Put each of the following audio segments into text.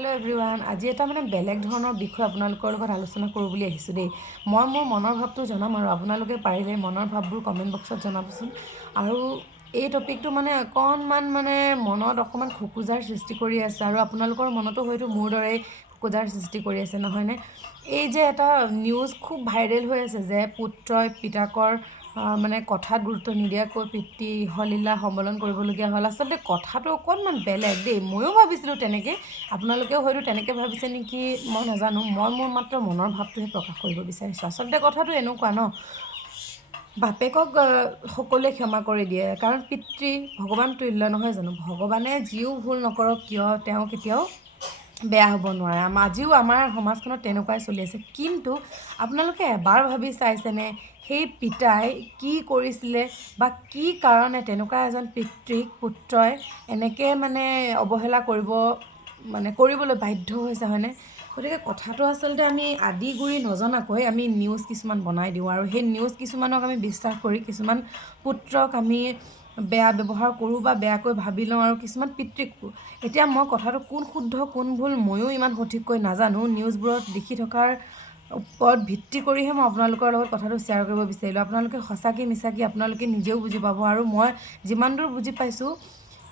Hello' everyone, আজি এটা বেলেগ ধৰণৰ বিষয় আপোনালোকৰ লগত আলোচনা কৰোঁ বুলি আহিছোঁ দেই। মই মোৰ মনৰ ভাৱটো জনাম আৰু আপোনালোকে পাৰিলে মনৰ ভাৱবোৰ কমেণ্ট বক্সত জনাবচোন। আৰু এই টপিকটো অকণমান মনত অকণমান খোকোজাৰ সৃষ্টি কৰি আছে আৰু আপোনালোকৰ মনতো হয়তো মোৰ দৰেই খোকোজাৰ সৃষ্টি কৰি আছে নহয়নে? এই যে এটা নিউজ খুব ভাইৰেল হৈ আছে যে পুত্ৰই পিতাকৰ কথাত গুৰুত্ব নিদিয়াকৈ পিতৃ ইহলীলা সম্বলন কৰিবলগীয়া হ'ল। আচলতে কথাটো অকণমান বেলেগ দেই। ময়ো ভাবিছিলোঁ তেনেকৈ, আপোনালোকেও হয়তো তেনেকৈ ভাবিছে নেকি মই নাজানো। মই মোৰ মাত্ৰ মনৰ ভাৱটোহে প্ৰকাশ কৰিব বিচাৰিছোঁ। আচলতে কথাটো এনেকুৱা ন, বাপেকক সকলোৱে ক্ষমা কৰি দিয়ে কাৰণ পিতৃ ভগৱান তুল্য নহয় জানো? ভগৱানে যিও ভুল নকৰক কিয় তেওঁ কেতিয়াও বেয়া হ'ব নোৱাৰে। আজিও আমাৰ সমাজখনত তেনেকুৱাই চলি আছে। কিন্তু আপোনালোকে এবাৰ ভাবি চাইছেনে সেই পিতাই কি কৰিছিলে বা কি কাৰণে তেনেকুৱা এজন পিতৃক পুত্ৰই এনেকৈ অৱহেলা কৰিবলৈ বাধ্য হৈছে হয়নে? গতিকে কথাটো আচলতে আমি আদি গুৰি নজনাকৈ আমি নিউজ কিছুমান বনাই দিওঁ আৰু সেই নিউজ কিছুমানক আমি বিশ্বাস কৰি কিছুমান পুত্ৰক আমি বেয়া ব্যৱহাৰ কৰোঁ বা বেয়াকৈ ভাবি লওঁ আৰু কিছুমান পিতৃকো। এতিয়া মই কথাটো কোন শুদ্ধ কোন ভুল ময়ো ইমান সঠিককৈ নাজানো। নিউজবোৰত দেখি থকাৰ ওপৰত ভিত্তি কৰিহে মই আপোনালোকৰ লগত কথাটো শ্বেয়াৰ কৰিব বিচাৰিলোঁ। আপোনালোকে সঁচাকৈ মিছাকৈ আপোনালোকে নিজেও বুজি পাব আৰু মই যিমান দূৰ বুজি পাইছোঁ।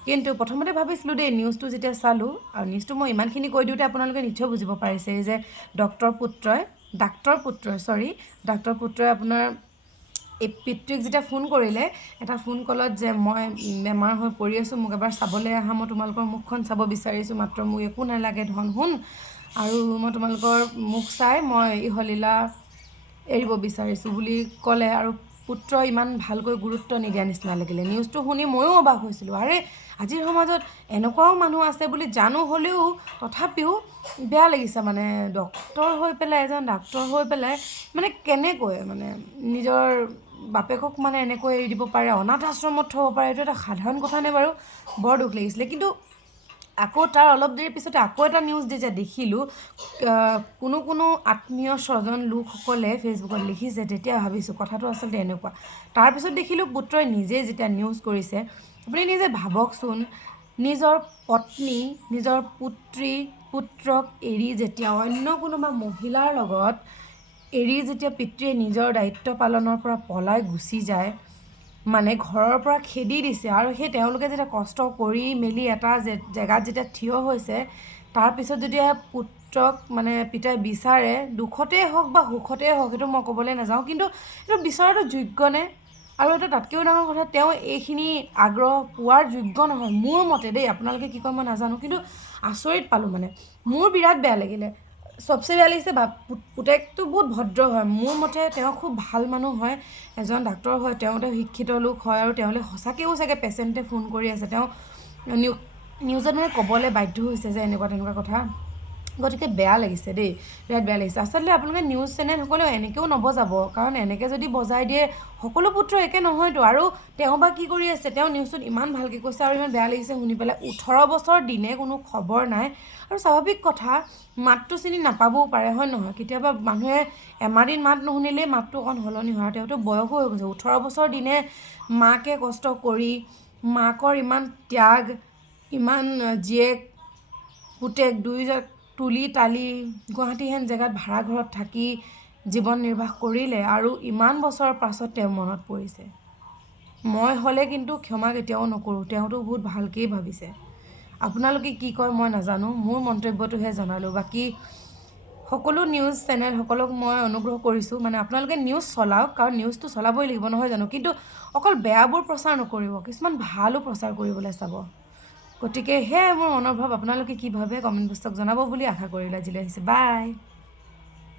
কিন্তু প্ৰথমতে ভাবিছিলোঁ দেই, নিউজটো যেতিয়া চালোঁ আৰু নিউজটো মই ইমানখিনি কৈ দিওঁতে আপোনালোকে নিশ্চয় বুজিব পাৰিছে যে ডাক্তৰ পুত্ৰই আপোনাৰ এই পিতৃক যেতিয়া ফোন কৰিলে, এটা ফোন কলত যে মই বেমাৰ হৈ পৰি আছোঁ, মোক এবাৰ চাবলৈ আহা, মই তোমালোকৰ মুখখন চাব বিচাৰিছোঁ, মাত্ৰ মোক একো নালাগে ধন সোণ, আৰু মই তোমালোকৰ মুখ চাই মই ইহলীলা এৰিব বিচাৰিছোঁ বুলি ক'লে। আৰু পুত্ৰই ইমান ভালকৈ গুৰুত্ব নিদিয়া নিচিনা লাগিলে। নিউজটো শুনি ময়ো অবাক হৈছিলোঁ। আৰে আজিৰ সমাজত এনেকুৱাও মানুহ আছে বুলি জানো, হ'লেও তথাপিও বেয়া লাগিছে। এজন ডাক্তৰ হৈ পেলাই কেনেকৈ নিজৰ বাপেকক এনেকৈ এৰি দিব পাৰে, অনাথ আশ্ৰমত থ'ব পাৰে, এইটো এটা সাধাৰণ কথা নে বাৰু? বৰ দুখ লাগিছিলে। কিন্তু আকৌ তাৰ অলপ দেৰি পিছতে আকৌ এটা নিউজ যেতিয়া দেখিলোঁ, কোনো আত্মীয় স্বজন লোকসকলে ফেচবুকত লিখিছে, তেতিয়া ভাবিছোঁ কথাটো আচলতে এনেকুৱা। তাৰপিছত দেখিলোঁ পুত্ৰই নিজেই যেতিয়া নিউজ কৰিছে। আপুনি নিজে ভাবকচোন, নিজৰ পত্নী নিজৰ পুত্ৰক এৰি যেতিয়া অন্য কোনোবা মহিলাৰ লগত যেতিয়া পিতৃয়ে নিজৰ দায়িত্ব পালনৰ পৰা পলাই গুচি যায়, ঘৰৰ পৰা খেদি দিছে, আৰু সেই তেওঁলোকে যেতিয়া কষ্ট কৰি মেলি এটা জেগাত যেতিয়া থিয় হৈছে, তাৰপিছত যেতিয়া পুত্ৰক পিতাই বিচাৰে, দুখতেই হওক বা সুখতেই হওক সেইটো মই ক'বলৈ নাযাওঁ, কিন্তু এইটো বিচৰাটো যোগ্যনে? আৰু এটা তাতকৈও ডাঙৰ কথা, তেওঁ এইখিনি আগ্ৰহ পোৱাৰ যোগ্য নহয় মোৰ মতে দেই। আপোনালোকে কি কয় মই নাজানো, কিন্তু আচৰিত পালোঁ। মোৰ বিৰাট বেয়া লাগিলে। চবচে বেয়া লাগিছে পুতেকটো বহুত ভদ্ৰ হয়, মোৰ মতে তেওঁ খুব ভাল মানুহ হয়, এজন ডাক্তৰ হয়, তেওঁ শিক্ষিত লোক হয়, আৰু তেওঁলৈ সঁচাকৈও চাগে পেচেণ্টে ফোন কৰি আছে, তেওঁ নিউজত ক'বলৈ বাধ্য হৈছে যে এনেকুৱা তেনেকুৱা কথা। গতিকে বেয়া লাগিছে দেই, বিৰাট বেয়া লাগিছে। আচলতে আপোনালোকে নিউজ চেনেলসকলেও এনেকৈও নবজাব, কাৰণ এনেকৈ যদি বজাই দিয়ে সকলো পুত্ৰ একে নহয়তো। আৰু তেওঁ বা কি কৰি আছে, তেওঁ নিউজটোত ইমান ভালকৈ কৈছে আৰু ইমান বেয়া লাগিছে শুনি পেলাই। 18 বছৰ দিনে কোনো খবৰ নাই, আৰু স্বাভাৱিক কথা, মাতটো চিনি নাপাবও পাৰে হয় নহয়? কেতিয়াবা মানুহে এমাহদিন মাত নুশুনিলেই মাতটো অকণ সলনি হয়, আৰু তেওঁতো বয়সো হৈ গৈছে। 18 বছৰ দিনে মাকে কষ্ট কৰি, মাকৰ ইমান ত্যাগ, ইমান জীয়েক পুতেক দুয়োজন তুলি তালি গুৱাহাটীহেন জেগাত ভাড়া ঘৰত থাকি জীৱন নিৰ্বাহ কৰিলে, আৰু ইমান বছৰৰ পাছত তেওঁ মনত পৰিছে। মই হ'লে কিন্তু ক্ষমা কেতিয়াও নকৰোঁ, তেওঁতো বহুত ভালকেই ভাবিছে। আপোনালোকে কি কয় মই নাজানো, মোৰ মন্তব্যটোহে জনালোঁ। বাকী সকলো নিউজ চেনেলসকলক মই অনুগ্ৰহ কৰিছোঁ, আপোনালোকে নিউজ চলাওক, কাৰণ নিউজটো চলাবই লাগিব নহয় জানো? কিন্তু অকল বেয়াবোৰ প্ৰচাৰ নকৰিব, কিছুমান ভালো প্ৰচাৰ কৰিবলৈ চাব। গতিকে সেয়াই মোৰ মনৰ ভাৱ। আপোনালোকে কি ভাবে কমেণ্ট বক্সত জনাব বুলি আশা কৰিলোঁ। আজিলৈ আহিছোঁ, বাই।